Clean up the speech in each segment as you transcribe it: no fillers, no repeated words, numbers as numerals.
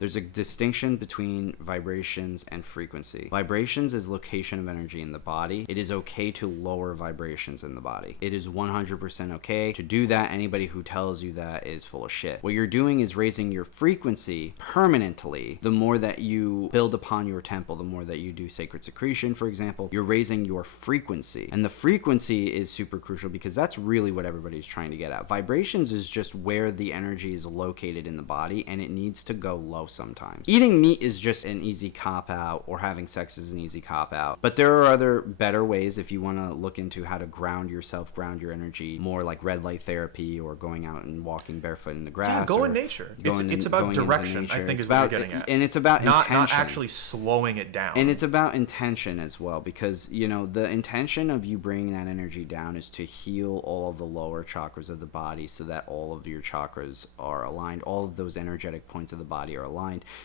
There's a distinction between vibrations and frequency. Vibrations is location of energy in the body. It is okay to lower vibrations in the body. It is 100% okay to do that. Anybody who tells you that is full of shit. What you're doing is raising your frequency permanently. The more that you build upon your temple, the more that you do sacred secretion, for example, you're raising your frequency. And the frequency is super crucial because that's really what everybody's trying to get at. Vibrations is just where the energy is located in the body, and it needs to go low sometimes. Eating meat is just an easy cop-out, or having sex is an easy cop-out. But there are other better ways if you want to look into how to ground yourself, ground your energy, more like red light therapy or going out and walking barefoot in the grass. Yeah, go in nature. It's about direction, I think, is what you're getting at. And it's about intention. Not actually slowing it down. And it's about intention as well, because, you know, the intention of you bringing that energy down is to heal all of the lower chakras of the body so that all of your chakras are aligned, all of those energetic points of the body are aligned.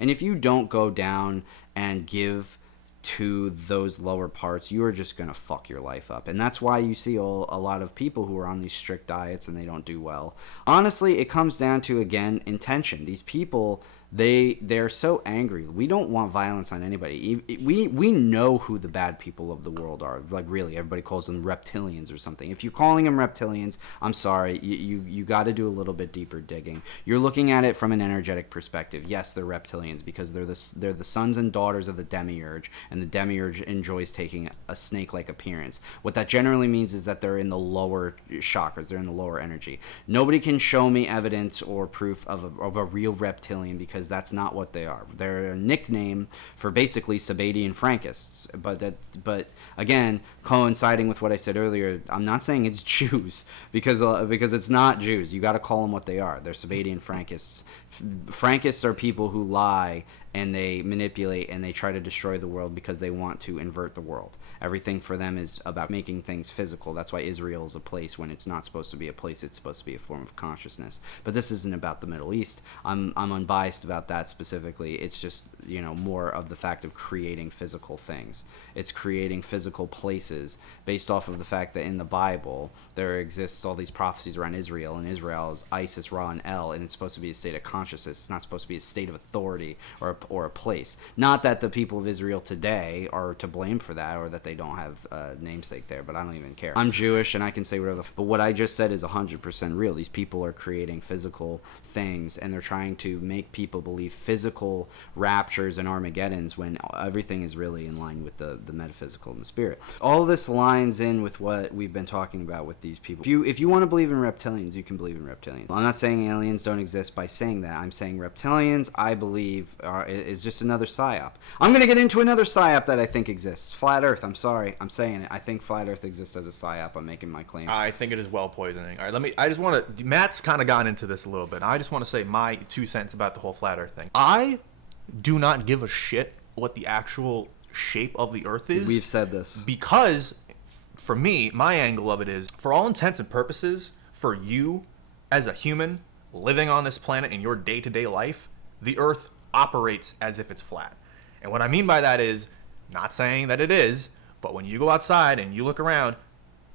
And if you don't go down and give to those lower parts, you are just going to fuck your life up. And that's why you see a lot of people who are on these strict diets and they don't do well. Honestly, it comes down to, again, intention. These people, they're so angry. We don't want violence on anybody. We know who the bad people of the world are. Like, really, everybody calls them reptilians or something. If you're calling them reptilians, I'm sorry, you got to do a little bit deeper digging. You're looking at it from an energetic perspective. Yes, they're reptilians because they're the sons and daughters of the demiurge, and the demiurge enjoys taking a snake-like appearance. What that generally means is that they're in the lower chakras, they're in the lower energy. Nobody can show me evidence or proof of a real reptilian, because that's not what they are. They're a nickname for basically Sabadian Frankists. But again, coinciding with what I said earlier, I'm not saying it's Jews, because it's not Jews. You got to call them what they are. They're Sabadian Frankists. Frankists are people who lie and they manipulate and they try to destroy the world because they want to invert the world. Everything for them is about making things physical. That's why Israel is a place when it's not supposed to be a place. It's supposed to be a form of consciousness. But this isn't about the Middle East. I'm unbiased about that specifically. It's just, you know, more of the fact of creating physical things. It's creating physical places based off of the fact that in the Bible there exists all these prophecies around Israel, and Israel is Isis, Ra, and El, and it's supposed to be a state of consciousness. It's not supposed to be a state of authority or a place. Not that the people of Israel today are to blame for that, or that they don't have a namesake there, but I don't even care. I'm Jewish and I can say whatever. But what I just said is 100% real. These people are creating physical things, and they're trying to make people believe physical raptures and Armageddons when everything is really in line with the metaphysical and the spirit. All of this lines in with what we've been talking about with these people. If you want to believe in reptilians, you can believe in reptilians. I'm not saying aliens don't exist by saying that. I'm saying reptilians, I believe, is just another psyop. I'm going to get into another psyop that I think exists. Flat Earth. I'm sorry. I'm saying it. I think Flat Earth exists as a psyop. I'm making my claim. I think it is well poisoning. All right, I just want to, Matt's kind of gotten into this a little bit. I just want to say my 2 cents about the whole Flat Earth thing. I do not give a shit what the actual shape of the Earth is. We've said this. Because, for me, my angle of it is, for all intents and purposes, for you as a human living on this planet in your day-to-day life, the Earth operates as if it's flat. And what I mean by that is, not saying that it is, but when you go outside and you look around,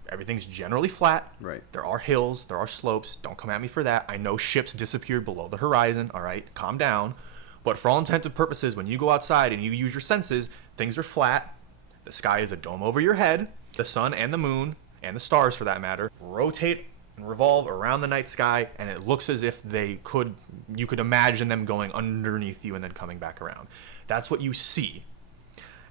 everything's generally flat. Right. There are hills, there are slopes. Don't come at me for that. I know ships disappeared below the horizon. All right, calm down. But for all intents and purposes, when you go outside and you use your senses, things are flat. The sky is a dome over your head. The sun and the moon, and the stars for that matter, rotate and revolve around the night sky, and it looks as if you could imagine them going underneath you and then coming back around. That's what you see.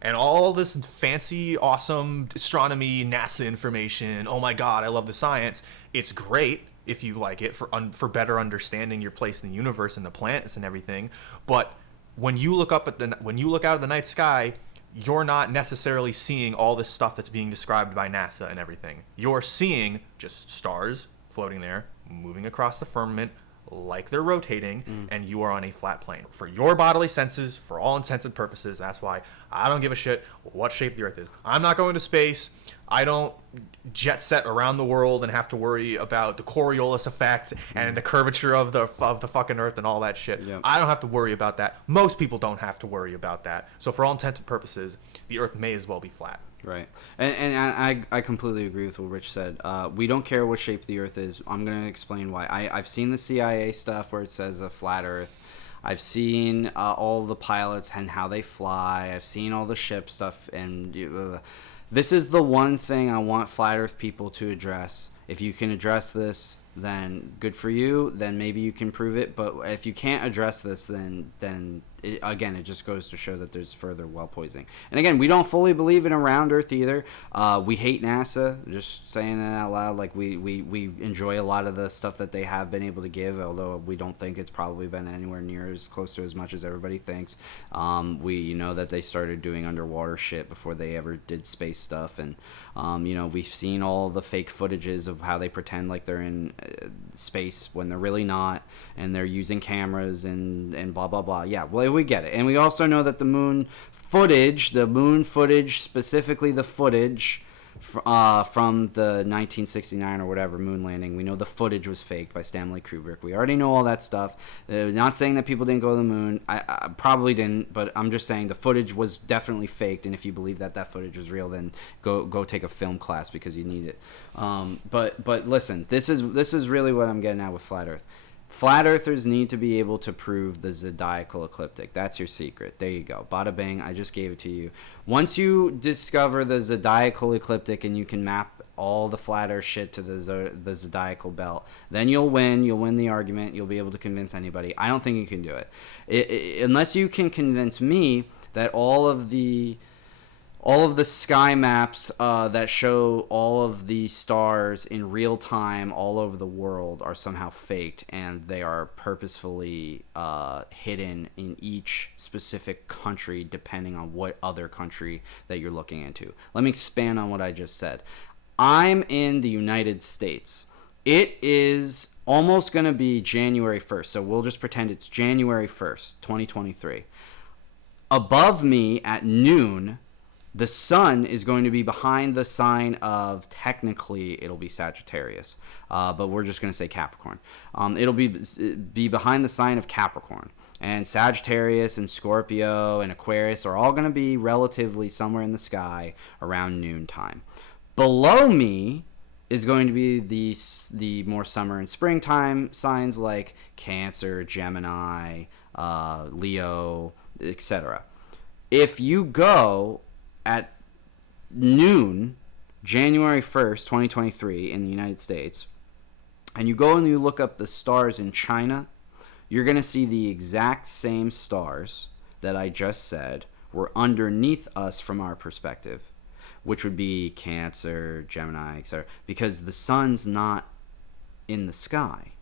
And all this fancy, awesome astronomy, NASA information, oh my God, I love the science. It's great if you like it for better understanding your place in the universe and the planets and everything. But when you look out of the night sky, you're not necessarily seeing all this stuff that's being described by NASA and everything. You're seeing just stars floating there, moving across the firmament like they're rotating, and you are on a flat plane. For your bodily senses, for all intents and purposes, that's why I don't give a shit what shape the Earth is. I'm not going to space. I don't jet set around the world and have to worry about the Coriolis effect and the curvature of the fucking Earth and all that shit. Yep. I don't have to worry about that. Most people don't have to worry about that. So for all intents and purposes, the Earth may as well be flat. Right. And I completely agree with what Rich said. We don't care what shape the Earth is. I'm going to explain why. I've seen the CIA stuff where it says a flat Earth. I've seen all the pilots and how they fly. I've seen all the ship stuff, and this is the one thing I want flat Earth people to address. If you can address this, then good for you. Then maybe you can prove it. But if you can't address this, then it just goes to show that there's further well poisoning. And again, we don't fully believe in a round Earth either. We hate NASA. Just saying that out loud. Like we enjoy a lot of the stuff that they have been able to give, although we don't think it's probably been anywhere near as close to as much as everybody thinks. We know that they started doing underwater shit before they ever did space stuff, and we've seen all the fake footages of how they pretend like they're in space when they're really not, and they're using cameras and blah blah blah. Yeah, well, we get it. And we also know that the moon footage, specifically the footage from the 1969 or whatever moon landing, we know the footage was faked by Stanley Kubrick. We already know all that stuff. Not saying that people didn't go to the moon. I probably didn't, but I'm just saying the footage was definitely faked. And if you believe that footage was real, then go take a film class because you need it. But listen, this is really what I'm getting at with flat Earth. Flat Earthers need to be able to prove the zodiacal ecliptic. That's your secret. There you go. Bada bing. I just gave it to you. Once you discover the zodiacal ecliptic and you can map all the flat Earth shit to the zodiacal belt, then you'll win. You'll win the argument. You'll be able to convince anybody. I don't think you can do it. Unless you can convince me that all of the sky maps that show all of the stars in real time all over the world are somehow faked, and they are purposefully hidden in each specific country depending on what other country that you're looking into. Let me expand on what I just said. I'm in the United States. It is almost going to be January 1st, so we'll just pretend it's January 1st, 2023. Above me at noon, the sun is going to be behind the sign of, technically it'll be Sagittarius, but we're just going to say Capricorn. It'll be behind the sign of Capricorn. And Sagittarius and Scorpio and Aquarius are all going to be relatively somewhere in the sky around noontime. Below me is going to be the more summer and springtime signs like Cancer, Gemini, Leo, etc. If you go at noon, January 1st, 2023, in the United States, and you go and you look up the stars in China, you're going to see the exact same stars that I just said were underneath us from our perspective, which would be Cancer, Gemini, etc., because the sun's not in the sky.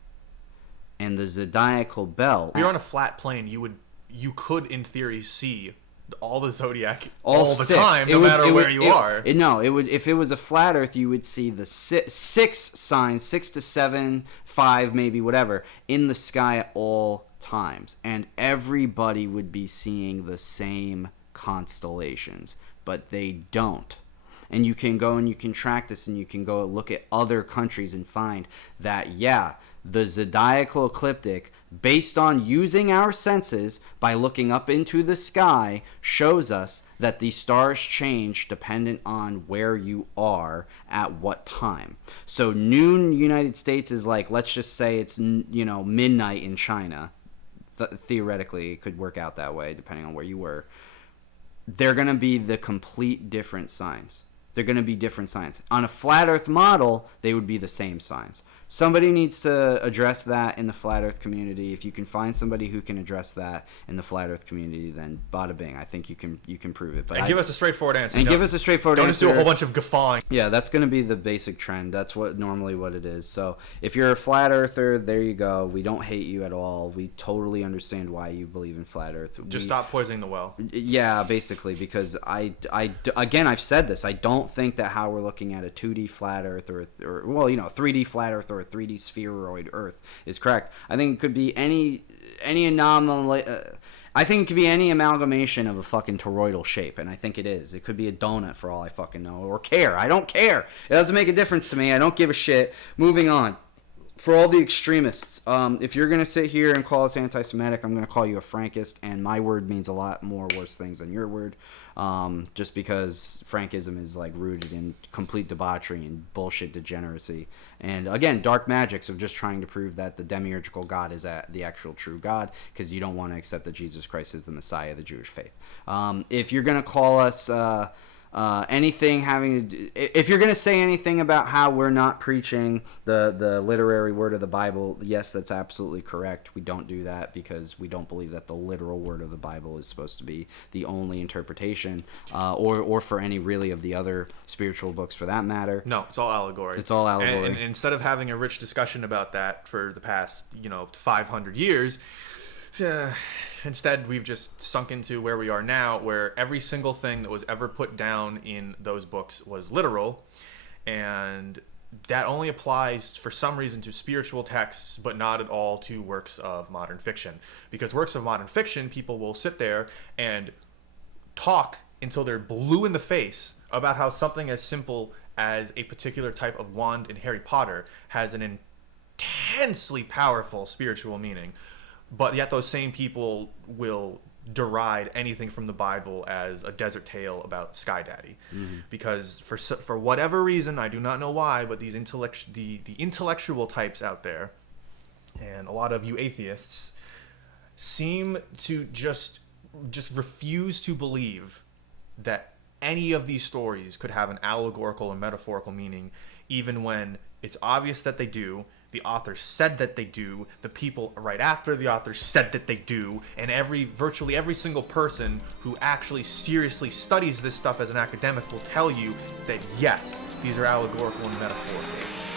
And the zodiacal belt... If you're on a flat plane, you could, in theory, see all the zodiac all the time, no matter where you are. It would. If it was a flat Earth, you would see the six signs, 6 to 7, 5, maybe whatever, in the sky at all times, and everybody would be seeing the same constellations, but they don't. And you can go and you can track this, and you can go look at other countries and find that, yeah, the zodiacal ecliptic, based on using our senses by looking up into the sky, shows us that the stars change dependent on where you are at what time. So noon United States is like, let's just say it's midnight in China. Theoretically, it could work out that way depending on where you were. They're going to be the complete different signs. They're going to be different signs. On a flat Earth model, they would be the same signs. Somebody needs to address that in the flat Earth community. If you can find somebody who can address that in the flat Earth community, then bada bing. I think you can prove it. But give us a straightforward answer. And give us a straightforward answer. Don't just do a whole bunch of guffawing. Yeah, that's going to be the basic trend. That's normally what it is. So if you're a flat Earther, there you go. We don't hate you at all. We totally understand why you believe in flat Earth. Just stop poisoning the well. Yeah, basically, because again, I've said this. I don't think that how we're looking at a 2D flat Earth or 3D flat Earth or a 3D spheroid Earth is correct. I think it could be any anomaly. I think it could be any amalgamation of a fucking toroidal shape, and I think it is. It could be a donut for all I fucking know, or care. I don't care. It doesn't make a difference to me. I don't give a shit. Moving on. For all the extremists, if you're going to sit here and call us anti-Semitic, I'm going to call you a Frankist, and my word means a lot more worse things than your word, just because Frankism is like rooted in complete debauchery and bullshit degeneracy. And again, dark magics of just trying to prove that the demiurgical God is the actual true God, because you don't want to accept that Jesus Christ is the Messiah of the Jewish faith. If you're going to call us... anything having to do, if you're going to say anything about how we're not preaching the literary word of the Bible, yes, that's absolutely correct. We don't do that because we don't believe that the literal word of the Bible is supposed to be the only interpretation, or for any really of the other spiritual books for that matter. No, it's all allegory. It's all allegory. And instead of having a rich discussion about that for the past 500 years, instead we've just sunk into where we are now, where every single thing that was ever put down in those books was literal, and that only applies for some reason to spiritual texts, but not at all to works of modern fiction. Because works of modern fiction, people will sit there and talk until they're blue in the face about how something as simple as a particular type of wand in Harry Potter has an intensely powerful spiritual meaning. But yet those same people will deride anything from the Bible as a desert tale about Sky Daddy. Mm-hmm. Because for whatever reason, I do not know why, but these the intellectual types out there, and a lot of you atheists, seem to just refuse to believe that any of these stories could have an allegorical and metaphorical meaning, even when it's obvious that they do. The author said that they do. The people right after the author said that they do. And virtually every single person who actually seriously studies this stuff as an academic will tell you that yes, these are allegorical and metaphorical.